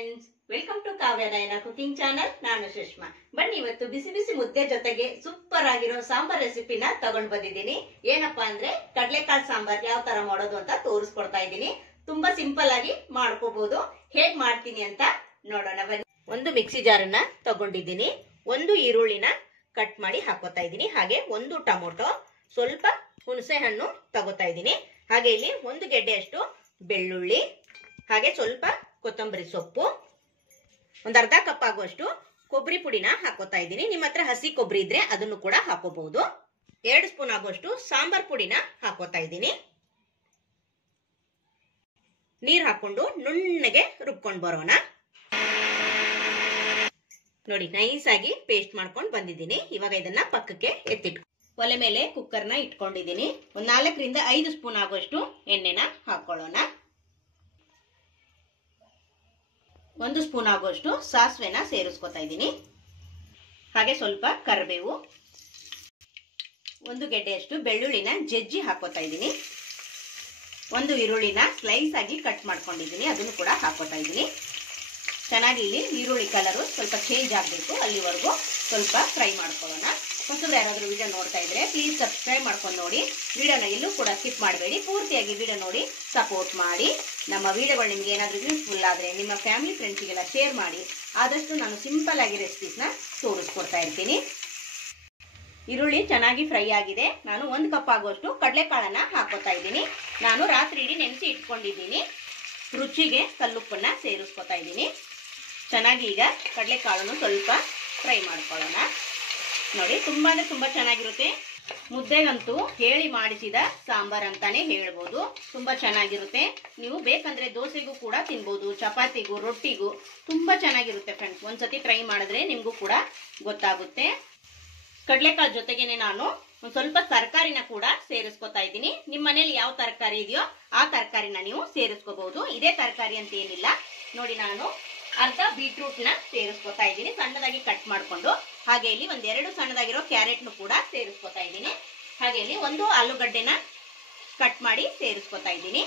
Friends, welcome to Kavya Nayana cooking channel. ನಾನು ಸುಷ್ಮಾ. ಬನ್ನಿ, ಇವತ್ತು ಬಿಸಿ ಬಿಸಿ ಮುದ್ದೆ ಜೊತೆಗೆ ಸೂಪರ್ ಆಗಿರೋ ಸಾಂಬಾರ್ ರೆಸಿಪಿನ ತಗೊಂಡ್ ಬಂದಿದ್ದೀನಿ. ಏನಪ್ಪಾ ಅಂದ್ರೆ ಕಡಲೆಕಾಳು ಸಾಂಬಾರ್ ಯಾವ ತರ ಮಾಡೋದು ಅಂತ ತೋರಿಸ್ಕೊಡ್ತಾ ಇದ್ದೀನಿ. ತುಂಬಾ ಸಿಂಪಲ್ ಆಗಿ ಮಾಡ್ಕೋಬಹುದು. ಹೇಗ್ ಮಾಡ್ತೀನಿ ಅಂತ ನೋಡೋಣ ಬನ್ನಿ. ಒಂದು ಮಿಕ್ಸಿ ಜಾರನ್ನ ತಗೊಂಡಿದ್ದೀನಿ. ಒಂದು ಈರುಳ್ಳಿನ ಕಟ್ ಮಾಡಿ ಹಾಕೋತಾ ಇದ್ದೀನಿ. ಹಾಗೆ ಒಂದು ಟೊಮೊಟೊ, ಸ್ವಲ್ಪ ಹುಣಸೆ ಹಣ್ಣು ತಗೋತಾ ಇದ್ದೀನಿ. ಹಾಗೆ ಇಲ್ಲಿ ಒಂದು ಗೆಡ್ಡೆಯಷ್ಟು ಬೆಳ್ಳುಳ್ಳಿ, ಹಾಗೆ ಸ್ವಲ್ಪ ಕೊತ್ತಂಬರಿ ಸೊಪ್ಪು, ಒಂದ್ ಅರ್ಧ ಕಪ್ ಆಗುವಷ್ಟು ಕೊಬ್ಬರಿ ಪುಡಿನ ಹಾಕೋತಾ ಇದ್ದೀನಿ. ನಿಮ್ಮ ಹತ್ರ ಹಸಿ ಕೊಬ್ಬರಿ ಇದ್ರೆ ಅದನ್ನು ಕೂಡ ಹಾಕೋಬಹುದು. 2 ಸ್ಪೂನ್ ಆಗುವಷ್ಟು ಸಾಂಬಾರ್ ಪುಡಿನ ಹಾಕೋತಾ ಇದ್ದೀನಿ. ನೀರ್ ಹಾಕೊಂಡು ನುಣ್ಣಗೆ ರುಬ್ಕೊಂಡು ಬರೋಣ. ನೋಡಿ, ನೈಸ್ ಆಗಿ ಪೇಸ್ಟ್ ಮಾಡ್ಕೊಂಡು ಬಂದಿದ್ದೀನಿ. ಇವಾಗ ಇದನ್ನ ಪಕ್ಕಕ್ಕೆ ಎತ್ತಿಟ್ಟು ಒಲೆ ಮೇಲೆ ಕುಕ್ಕರ್ನ ಇಟ್ಕೊಂಡಿದ್ದೀನಿ. ಒಂದ್ 4 ರಿಂದ 5 ಸ್ಪೂನ್ ಆಗುವಷ್ಟು ಎಣ್ಣೆನ ಹಾಕೊಳ್ಳೋಣ. 1 ಸ್ಪೂನ್ ಆಗುವಷ್ಟು ಸಾಸಿವೆನ ಸೇರಿಸ್ಕೊತಾ ಇದ್ದೀನಿ. ಹಾಗೆ ಸ್ವಲ್ಪ ಕರಿಬೇವು, 1 ಗೆಡ್ಡೆಯಷ್ಟು ಬೆಳ್ಳುಳ್ಳಿನ ಜಜ್ಜಿ ಹಾಕೋತಾ ಇದ್ದೀನಿ. 1 ಈರುಳ್ಳಿನ ಸ್ಲೈಸ್ ಆಗಿ ಕಟ್ ಮಾಡ್ಕೊಂಡಿದ್ದೀನಿ, ಅದನ್ನು ಕೂಡ ಹಾಕೋತಾ ಇದ್ದೀನಿ. ಚೆನ್ನಾಗಿ ಇಲ್ಲಿ ಈರುಳ್ಳಿ ಕಲರು ಸ್ವಲ್ಪ ಚೇಂಜ್ ಆಗಬೇಕು, ಅಲ್ಲಿವರೆಗೂ ಸ್ವಲ್ಪ ಫ್ರೈ ಮಾಡ್ಕೊಳ್ಳೋಣ. ಹೊಸಬ್ರು ಯಾರಾದ್ರೂ ವಿಡಿಯೋ ನೋಡ್ತಾ ಇದ್ರೆ ಪ್ಲೀಸ್ ಸಬ್ಸ್ಕ್ರೈಬ್ ಮಾಡ್ಕೊಂಡು ನೋಡಿ. ವಿಡಿಯೋನ ಎಲ್ಲೂ ಕೂಡ ಸ್ಕಿಪ್ ಮಾಡಬೇಡಿ, ಪೂರ್ತಿಯಾಗಿ ವಿಡಿಯೋ ನೋಡಿ ಸಪೋರ್ಟ್ ಮಾಡಿ. ನಮ್ಮ ವಿಡಿಯೋಗಳು ನಿಮ್ಗೆ ಏನಾದ್ರೂ ಯೂಸ್ಫುಲ್ ಆದ್ರೆ ನಿಮ್ಮ ಫ್ಯಾಮಿಲಿ ಫ್ರೆಂಡ್ಸ್ಗೆಲ್ಲ ಶೇರ್ ಮಾಡಿ. ಆದಷ್ಟು ನಾನು ಸಿಂಪಲ್ ಆಗಿ ರೆಸಿಪೀಸ್ನ ತೋರಿಸ್ಕೊಡ್ತಾ ಇರ್ತೀನಿ. ಈರುಳ್ಳಿ ಚೆನ್ನಾಗಿ ಫ್ರೈ ಆಗಿದೆ. ನಾನು 1 ಕಪ್ ಆಗುವಷ್ಟು ಕಡಲೆಕಾಳನ್ನ ಹಾಕೋತಾ ಇದ್ದೀನಿ. ನಾನು ರಾತ್ರಿ ಇಡೀ ನೆನೆಸಿ ಇಟ್ಕೊಂಡಿದ್ದೀನಿ. ರುಚಿಗೆ ಕಲ್ಲುಪ್ಪನ್ನ ಸೇರಿಸ್ಕೊತಾ ಇದ್ದೀನಿ. ಚೆನ್ನಾಗಿ ಈಗ ಕಡಲೆಕಾಳನ್ನು ಸ್ವಲ್ಪ ಫ್ರೈ ಮಾಡ್ಕೊಳ್ಳೋಣ. ನೋಡಿ, ತುಂಬಾ ಅಂದ್ರೆ ತುಂಬಾ ಚೆನ್ನಾಗಿರುತ್ತೆ. ಮುದ್ದೆಗಂತೂ ಹೇಳಿ ಮಾಡಿಸಿದ ಸಾಂಬಾರ್ ಅಂತಾನೆ ಹೇಳ್ಬೋದು. ತುಂಬಾ ಚೆನ್ನಾಗಿರುತ್ತೆ. ನೀವು ಬೇಕಂದ್ರೆ ದೋಸೆಗೂ ಕೂಡ ತಿನ್ಬೋದು, ಚಪಾತಿಗೂ, ರೊಟ್ಟಿಗೂ ತುಂಬಾ ಚೆನ್ನಾಗಿರುತ್ತೆ ಫ್ರೆಂಡ್ಸ್. ಒಂದ್ಸತಿ ಟ್ರೈ ಮಾಡಿದ್ರೆ ನಿಮ್ಗೂ ಕೂಡ ಗೊತ್ತಾಗುತ್ತೆ. ಕಡಲೆಕಾಳು ಜೊತೆಗೇನೆ ನಾನು ಒಂದ್ ಸ್ವಲ್ಪ ತರಕಾರಿನ ಕೂಡ ಸೇರಿಸ್ಕೊತಾ ಇದ್ದೀನಿ. ನಿಮ್ಮ ಮನೇಲಿ ಯಾವ ತರಕಾರಿ ಇದೆಯೋ ಆ ತರಕಾರಿನ ನೀವು ಸೇರಿಸ್ಕೋಬಹುದು. ಇದೇ ತರಕಾರಿ ಅಂತ ಏನಿಲ್ಲ. ನೋಡಿ, ನಾನು ಅರ್ಧ ಬೀಟ್ರೂಟ್ ನ ಸೇರಿಸ್ಕೊತಾ ಇದ್ದೀನಿ, ಸಣ್ಣದಾಗಿ ಕಟ್ ಮಾಡ್ಕೊಂಡು. ಹಾಗೆ ಇಲ್ಲಿ 1-2 ಸಣ್ಣದಾಗಿರೋ ಕ್ಯಾರೆಟ್ ನು ಕೂಡ ಸೇರಿಸ್ಕೊತಾ ಇದ್ದೀನಿ. ಹಾಗೆ ಇಲ್ಲಿ 1 ಆಲೂಗಡ್ಡೆನ ಕಟ್ ಮಾಡಿ ಸೇರಿಸ್ಕೊತಾ ಇದ್ದೀನಿ.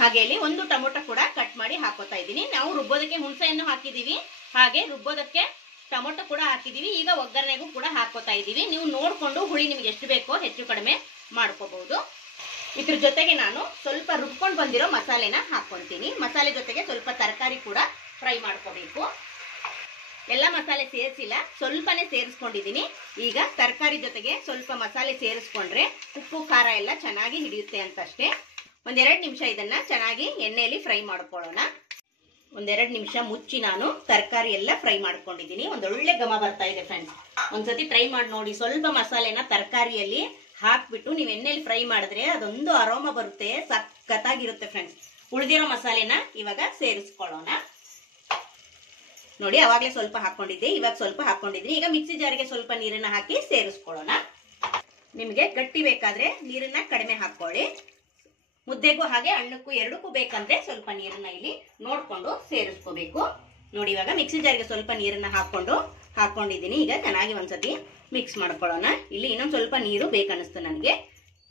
ಹಾಗೆ ಇಲ್ಲಿ 1 ಟೊಮೊಟೊ ಕೂಡ ಕಟ್ ಮಾಡಿ ಹಾಕೋತಾ ಇದ್ದೀನಿ. ನಾವು ರುಬ್ಬೋದಕ್ಕೆ ಹುಣಸೆಯನ್ನು ಹಾಕಿದೀವಿ, ಹಾಗೆ ರುಬ್ಬೋದಕ್ಕೆ ಟೊಮೊಟೊ ಕೂಡ ಹಾಕಿದೀವಿ. ಈಗ ಒಗ್ಗರಣೆಗೂ ಕೂಡ ಹಾಕೋತಾ ಇದೀವಿ. ನೀವು ನೋಡ್ಕೊಂಡು ಹುಳಿ ನಿಮ್ಗೆ ಎಷ್ಟು ಬೇಕೋ ಹೆಚ್ಚು ಕಡಿಮೆ ಮಾಡ್ಕೋಬಹುದು. ಇದ್ರ ಜೊತೆಗೆ ನಾನು ಸ್ವಲ್ಪ ರುಬ್ಕೊಂಡು ಬಂದಿರೋ ಮಸಾಲೆನ ಹಾಕೊಂತೀನಿ. ಮಸಾಲೆ ಜೊತೆಗೆ ಸ್ವಲ್ಪ ತರಕಾರಿ ಕೂಡ ಫ್ರೈ ಮಾಡ್ಕೋಬೇಕು. ಎಲ್ಲ ಮಸಾಲೆ ಸೇರಿಸಿಲ್ಲ, ಸ್ವಲ್ಪನೇ ಸೇರಿಸ್ಕೊಂಡಿದ್ದೀನಿ. ಈಗ ತರಕಾರಿ ಜೊತೆಗೆ ಸ್ವಲ್ಪ ಮಸಾಲೆ ಸೇರಿಸ್ಕೊಂಡ್ರೆ ಉಪ್ಪು ಖಾರ ಎಲ್ಲ ಚೆನ್ನಾಗಿ ಹಿಡಿಯುತ್ತೆ ಅಂತಷ್ಟೇ. 1-2 ನಿಮಿಷ ಇದನ್ನ ಚೆನ್ನಾಗಿ ಎಣ್ಣೆಯಲ್ಲಿ ಫ್ರೈ ಮಾಡ್ಕೊಳ್ಳೋಣ. 1-2 ನಿಮಿಷ ಮುಚ್ಚಿ ನಾನು ತರಕಾರಿ ಎಲ್ಲ ಫ್ರೈ ಮಾಡ್ಕೊಂಡಿದ್ದೀನಿ. ಒಂದೊಳ್ಳೆ ಘಮ ಬರ್ತಾ ಇದೆ ಫ್ರೆಂಡ್ಸ್. ಒಂದ್ಸತಿ ಟ್ರೈ ಮಾಡಿ ನೋಡಿ. ಸ್ವಲ್ಪ ಮಸಾಲೆನ ತರಕಾರಿಯಲ್ಲಿ ಹಾಕ್ಬಿಟ್ಟು ನೀವು ಎಣ್ಣೆಯಲ್ಲಿ ಫ್ರೈ ಮಾಡಿದ್ರೆ ಅದೊಂದು ಅರೋಮ ಬರುತ್ತೆ, ಸಖತ್ತಾಗಿರುತ್ತೆ ಫ್ರೆಂಡ್ಸ್. ಉಳಿದಿರೋ ಮಸಾಲೆನ ಇವಾಗ ಸೇರಿಸ್ಕೊಳ್ಳೋಣ. ನೋಡಿ, ಅವಾಗಲೇ ಸ್ವಲ್ಪ ಹಾಕೊಂಡಿದ್ದೆ, ಇವಾಗ ಸ್ವಲ್ಪ ಹಾಕೊಂಡಿದ್ದೀನಿ. ಈಗ ಮಿಕ್ಸಿ ಜಾರಿಗೆ ಸ್ವಲ್ಪ ನೀರನ್ನ ಹಾಕಿ ಸೇರಿಸ್ಕೊಳ್ಳೋಣ. ನಿಮಗೆ ಗಟ್ಟಿ ಬೇಕಾದ್ರೆ ನೀರನ್ನ ಕಡಿಮೆ ಹಾಕೊಳ್ಳಿ. ಮುದ್ದೆಗೂ ಹಾಗೆ ಹಣ್ಣಕ್ಕೂ ಎರಡಕ್ಕೂ ಬೇಕಂದ್ರೆ ಸ್ವಲ್ಪ ನೀರನ್ನ ಇಲ್ಲಿ ನೋಡ್ಕೊಂಡು ಸೇರಿಸ್ಕೋಬೇಕು. ನೋಡಿ, ಇವಾಗ ಮಿಕ್ಸಿ ಜಾರಿಗೆ ಸ್ವಲ್ಪ ನೀರನ್ನ ಹಾಕೊಂಡಿದ್ದೀನಿ. ಈಗ ಚೆನ್ನಾಗಿ ಒಂದ್ಸತಿ ಮಿಕ್ಸ್ ಮಾಡ್ಕೊಳ್ಳೋಣ. ಇಲ್ಲಿ ಇನ್ನೊಂದು ಸ್ವಲ್ಪ ನೀರು ಬೇಕನ್ನಿಸ್ತು ನನಗೆ.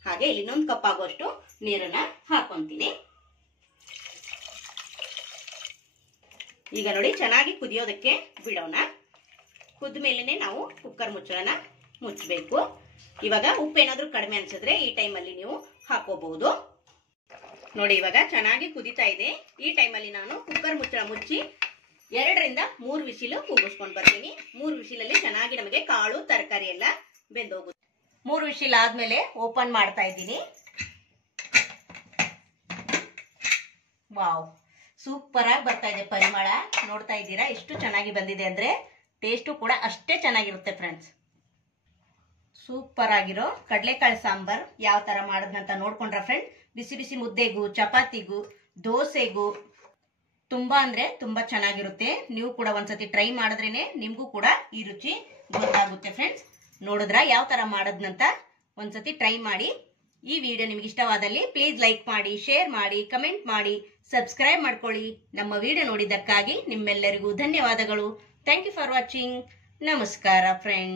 ಹಾಗೆ ಇಲ್ಲಿ 1 ಕಪ್ ಆಗುವಷ್ಟು ನೀರನ್ನ ಹಾಕೊಂತೀನಿ. ಈಗ ನೋಡಿ, ಚೆನ್ನಾಗಿ ಕುದಿಯೋದಕ್ಕೆ ಬಿಡೋಣ. ಕುದ್ದ ಮೇಲೆನೆ ನಾವು ಕುಕ್ಕರ್ ಮುಚ್ಚಳನ ಮುಚ್ಚಬೇಕು. ಇವಾಗ ಉಪ್ಪು ಏನಾದ್ರೂ ಕಡಿಮೆ ಅನ್ಸಿದ್ರೆ ಈ ಟೈಮಲ್ಲಿ ನೀವು ಹಾಕೋಬಹುದು. ನೋಡಿ, ಇವಾಗ ಚೆನ್ನಾಗಿ ಕುದಿತಾ ಇದೆ. ಈ ಟೈಮಲ್ಲಿ ನಾನು ಕುಕ್ಕರ್ ಮುಚ್ಚಳ ಮುಚ್ಚಿ 2 ರಿಂದ 3 ವಿಸಿಲು ಕೂಗಿಸ್ಕೊಂಡು ಬರ್ತೀನಿ. 3 ವಿಸಿಲಲ್ಲಿ ಚೆನ್ನಾಗಿ ನಮಗೆ ಕಾಳು ತರಕಾರಿ ಎಲ್ಲ ಬೆಂದೋಗುತ್ತೆ. 3 ವಿಸಿಲ್ ಆದ್ಮೇಲೆ ಓಪನ್ ಮಾಡ್ತಾ ಇದ್ದೀನಿ. ವಾವ್, ಸೂಪರ್ ಆಗಿ ಬರ್ತಾ ಇದೆ ಪರಿಮಳ. ನೋಡ್ತಾ ಇದ್ದೀರಾ ಎಷ್ಟು ಚೆನ್ನಾಗಿ ಬಂದಿದೆ ಅಂದ್ರೆ. ಟೇಸ್ಟು ಕೂಡ ಅಷ್ಟೇ ಚೆನ್ನಾಗಿರುತ್ತೆ ಫ್ರೆಂಡ್ಸ್. ಸೂಪರ್ ಆಗಿರೋ ಕಡಲೆಕಾಳು ಸಾಂಬಾರ್ ಯಾವ ತರ ಮಾಡೋದಂತ ನೋಡ್ಕೊಂಡ್ರ ಫ್ರೆಂಡ್. ಬಿಸಿ ಬಿಸಿ ಮುದ್ದೆಗೂ, ಚಪಾತಿಗೂ, ದೋಸೆಗೂ ತುಂಬಾ ಅಂದ್ರೆ ತುಂಬಾ ಚೆನ್ನಾಗಿರುತ್ತೆ. ನೀವು ಕೂಡ ಒಂದ್ಸತಿ ಟ್ರೈ ಮಾಡಿದ್ರೇನೆ ನಿಮ್ಗೂ ಕೂಡ ಈ ರುಚಿ ಗೊತ್ತಾಗುತ್ತೆ ಫ್ರೆಂಡ್ಸ್. ನೋಡಿದ್ರ ಯಾವ ತರ ಮಾಡೋದ್ನಂತ ಒಂದ್ಸತಿ ಟ್ರೈ ಮಾಡಿ. ಈ ವಿಡಿಯೋ ನಿಮ್ಗೆ ಇಷ್ಟವಾದಲ್ಲಿ ಪ್ಲೀಸ್ ಲೈಕ್ ಮಾಡಿ, ಶೇರ್ ಮಾಡಿ, ಕಮೆಂಟ್ ಮಾಡಿ, ಸಬ್ಸ್ಕ್ರೈಬ್ ಮಾಡ್ಕೊಳ್ಳಿ. ನಮ್ಮ ವಿಡಿಯೋ ನೋಡಿದ್ದಕ್ಕಾಗಿ ನಿಮ್ಮೆಲ್ಲರಿಗೂ ಧನ್ಯವಾದಗಳು. Thank you for watching. ನಮಸ್ಕಾರ ಫ್ರೆಂಡ್ಸ್.